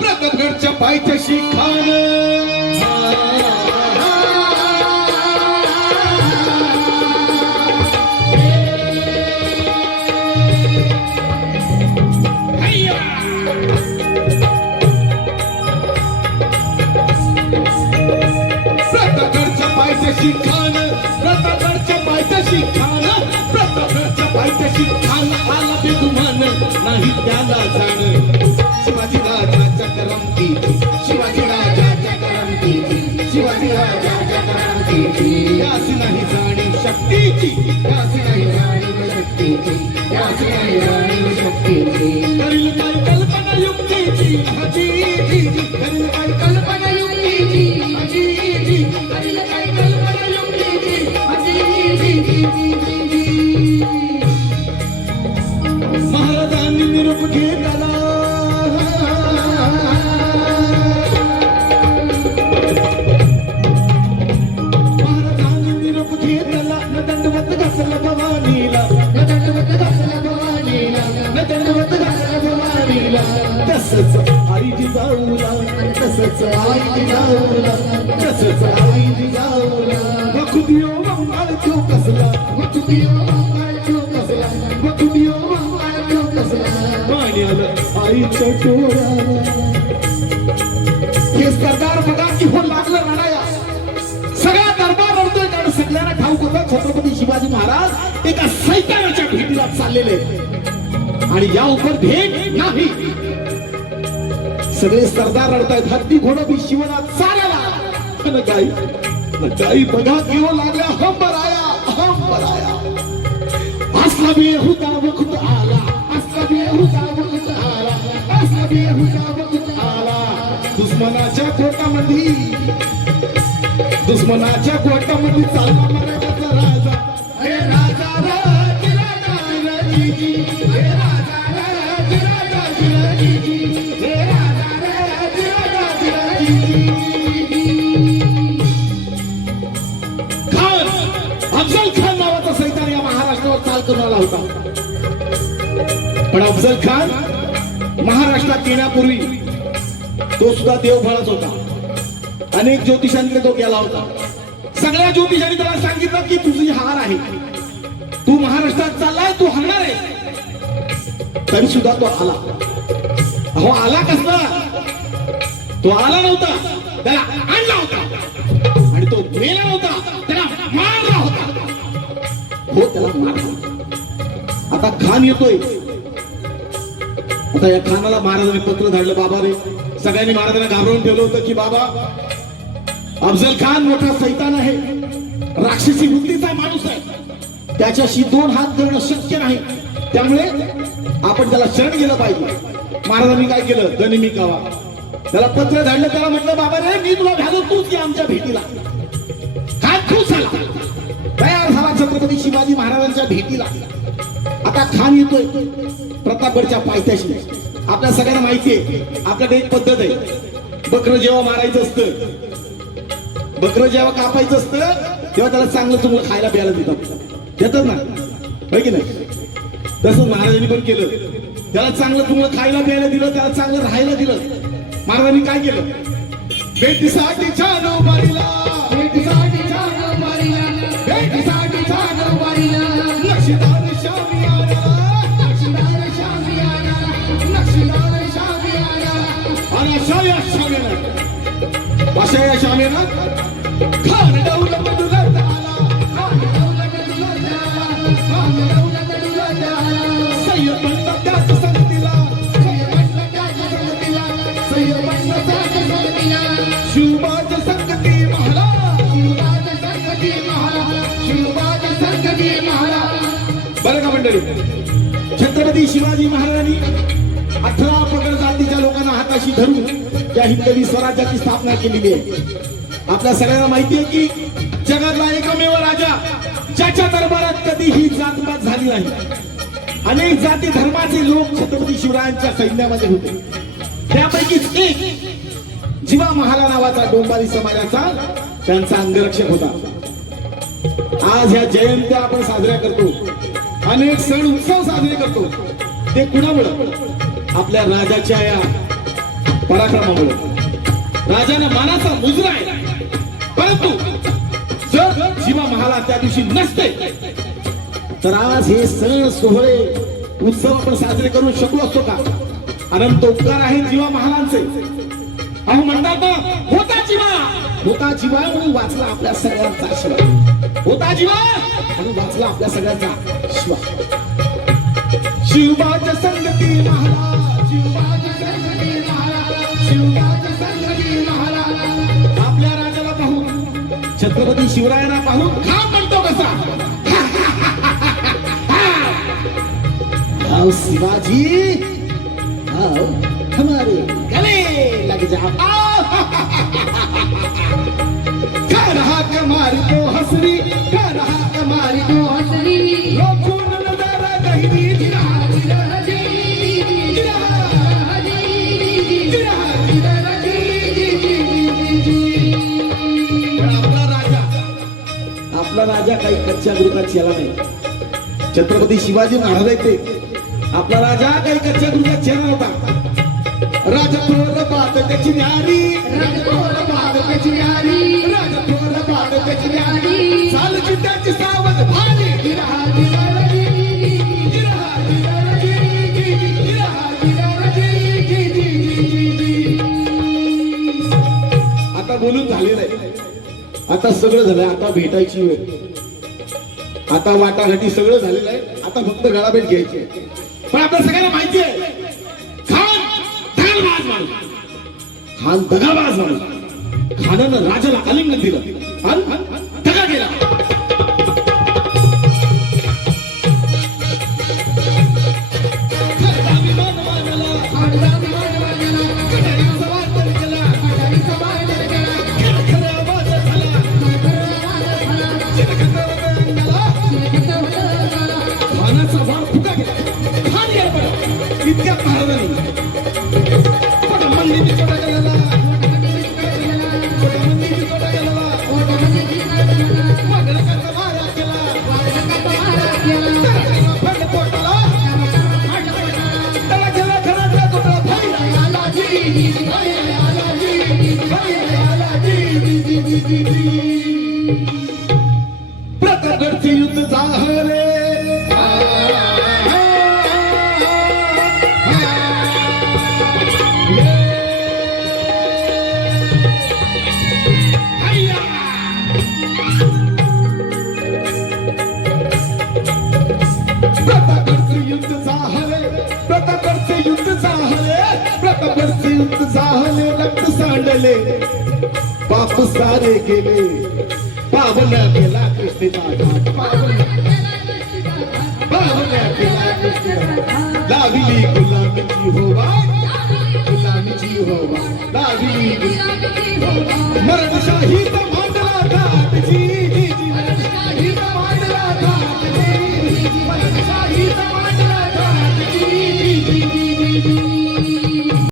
प्रतापगडच्या पायथ्याशी खान प्रतापगडच्या पायथ्याशी खान प्रतापगडच्या पायथ्याशी खान प्रतापगडच्या पायथ्याशी खान आला बेगुमान नाही त्याला जाण शिवाजी राजाच्या करमतीची शिवाजी राजाच्या करमतीची शिवाजी राजाच्या करमतीची यासी नाही जाणीव शक्तीची यासी नाही जाणीव शक्तीची यासी नाही जाणीव शक्तीची करील काय कल्पना युक्तीची हाजी जी करील काय कल्पना युक्तीची हाजी जी करील काय कल्पना युक्तीची हाजी जी महाराजांनी निरोप घेतला महाराजांनी निरोप घेतला न दंडवत घासला भवानीला न दंडवत घासला भवानीला न दंडवत घासला भवानीला तसंच आई जिजाऊला तसंच आई जिजाऊला तसंच आई जिजाऊला वखुदियो मंगळ तो कसला वखुदियो मंगळ तो कसला वखुदियो मंगळ तो कसला पाण्याला आईच्या डोळ्याला हे सरदार बघा की हो लागलं रडाया सगळा दरबार रडतोय कारण सगळ्यांना ठाऊक होतं छत्रपती शिवाजी महाराज एका सैतानाच्या भेटीला चाललेले आणि या उपर भेट नाही सगळे सरदार रडतायत हत्ती घोडं बी शिवना चालायला गाई बघा किंवा लागल्या हंबराया असला बेहुदा वखत आला असला बेहुदा वखत आला असला बेहुदा वखत आला दुश्मनाच्या कोटामध्ये चालला मराठाचा राजा हे राजा राजी हे राजा राजी हे राजा राजी खान अफजल खान नावाचा सैतान या महाराष्ट्रावर चाल करून आला होता पण अफजल खान महाराष्ट्रात येण्यापूर्वी तो सुद्धा देवफळाच होता अनेक ज्योतिषांकडे तो गेला होता सगळ्या ज्योतिषांनी त्याला सांगितलं की तुझी हार आहे तू महाराष्ट्रात चाललाय तू हारणार आहे तरी सुद्धा तो आला अहो आला कसला तो आला नव्हता त्याला आणला होता आणि तो मेला नव्हता त्याला मारला होता हो त्याला मारला आता खान येतोय आता या खानाला महाराजांनी पत्र धाडलं बाबा रे सगळ्यांनी महाराजांना घाबरवून ठेवलं होतं की बाबा अफजल खान मोठा सैतान आहे राक्षसी बुद्धीचा माणूस आहे त्याच्याशी दोन हात करणं शक्य नाही त्यामुळे आपण त्याला शरण गेलं पाहिजे महाराजांनी काय केलं गनिमी कावा त्याला पत्र धाडलं त्याला म्हटलं बाबा रे मी तुला घालू तूच की आमच्या भेटीला खान खुश झाला तयार झाला छत्रपती शिवाजी महाराजांच्या भेटीला आता खान येतोय प्रतापगडच्या पायथ्याशी आपल्या सगळ्यांना माहिती आहे आपल्याकडे एक पद्धत आहे बकरं जेव्हा मारायचं असतं बकरं जेव्हा कापायचं असतं तेव्हा त्याला चांगलं तुम्हाला खायला प्यायला देतात ना होय की नाही तसंच महाराजांनी पण केलं त्याला चांगलं तुम्हाला खायला प्यायला दिलं त्याला चांगलं राहायला दिलं महाराजांनी काय केलं भेटीसाठी जानोबारीला भेटीसाठी जानोबारीला भेटीसाठी जानोबारीला नक्षीदार शामी आला नक्षीदार शामी आला नक्षीदार शामी आला आणि अशा या शाम्यानं खान दौलत दुलत आला खान दौलत दुलत आला खान दौलत दुलत आला सय्यद बनला त्याच संगतीला सय्यद बनला त्याच संगतीला सय्यद बनला त्याच संगतीला शिवबाज संगती महाला शिवबाज संगती महाला शिवबाज संगती महाला बरं का मंडळी छत्रपती शिवाजी महाराजांनी 18 पगड जातीच्या लोकांना हाताशी धरून त्या हिंदवी स्वराज्याची स्थापना केलेली आहे आपल्या सगळ्यांना माहिती आहे की जगातला एकमेव राजा ज्याच्या दरबारात कधीही जातपात झाली नाही अनेक जाती धर्माचे लोक छत्रपती शिवरायांच्या सैन्यामध्ये होते त्यापैकीच एक जीवा महाला नावाचा डोंबारी समाजाचा त्यांचा अंगरक्षक होता आज ह्या जयंत्या आपण साजऱ्या करतो अनेक सण उत्सव साजरे करतो ते कुणामुळे आपल्या राजाच्या या पराक्रमामुळे राजानं मानाचा मुजरा आहे. परंतु जर शिवा महाला त्या दिवशी नसते तर आज हे सण सोहळे उत्सव आपण साजरे करू शकलो असतो का? अनंत उपकार आहेत जीवा महालांचे. अहो म्हणतात ना, होता जीवा म्हणून वाचला आपल्या सगळ्यांचा शिवा. होता जीवा म्हणून वाचला आपल्या सगळ्यांचा शिवा. शिवबाच्या संगती महाराज, शिवबाच्या संगती महाराज, शिवबाच्या संगती महाराज. आपल्या राजाला पाहून, छत्रपती शिवरायांना पाहून खाम म्हणतो कसा? आओ शिवाजी, आओ हमारे गले लग जाओ. कर रहा कमारी दो हसरी, कर रहा कमारी दो हसरी, लोगों ने नजारा कहीं नहीं जिरा जिरा जी, जिरा जी, जिरा जिरा जी. पण आपला राजा काही कच्च्या गृहात चला नाही. छत्रपती शिवाजी महाराज आहेत ते. आपला राजा काही कच्च्या गृहात चला नव्हता. राजा थोर बात त्याची न्यारी, राजा थोर बात त्याची न्यारी, राजा थोर बात त्याची न्यारी. चालची त्याची सावध भारी, जिरा जिरा जी, जिरा जिरा जी, जिरा जिरा जी. आता बोलून झालेलं आहे. आता सगळं झालंय. आता भेटायची वेळ, आता वाटाघाटी सगळं झालेलं आहे. आता फक्त गळाभेट घ्यायची आहे. पण आपल्या सगळ्यांना माहिती आहे, खान दगाबाज माणूस, खान दगाबाज माणूस. खानानं राजाला आलिंगन दिलं आणि दगा केला. खानाचा वार फुका गेला. खान गेला बरं इतक्या महाराजांनी मंदिर छोटा गेलेला, मंदिर छोटा गेलेला, मगरकाचा मारा केला, फड पोटाला त्याला गेला घरातला तुकडा. भाई आला जी, भाई आला जी, भाई आला जी. प्रतापगडचे युद्ध झाले. रक्त सांडले, बाप सारे गेले, पावला गेला कृष्णेचा घाट, पावला गेला कृष्णेचा घाट. लाविली गुलामीची होवा, गुलामीची होवा, लाविली मरणशाहीचा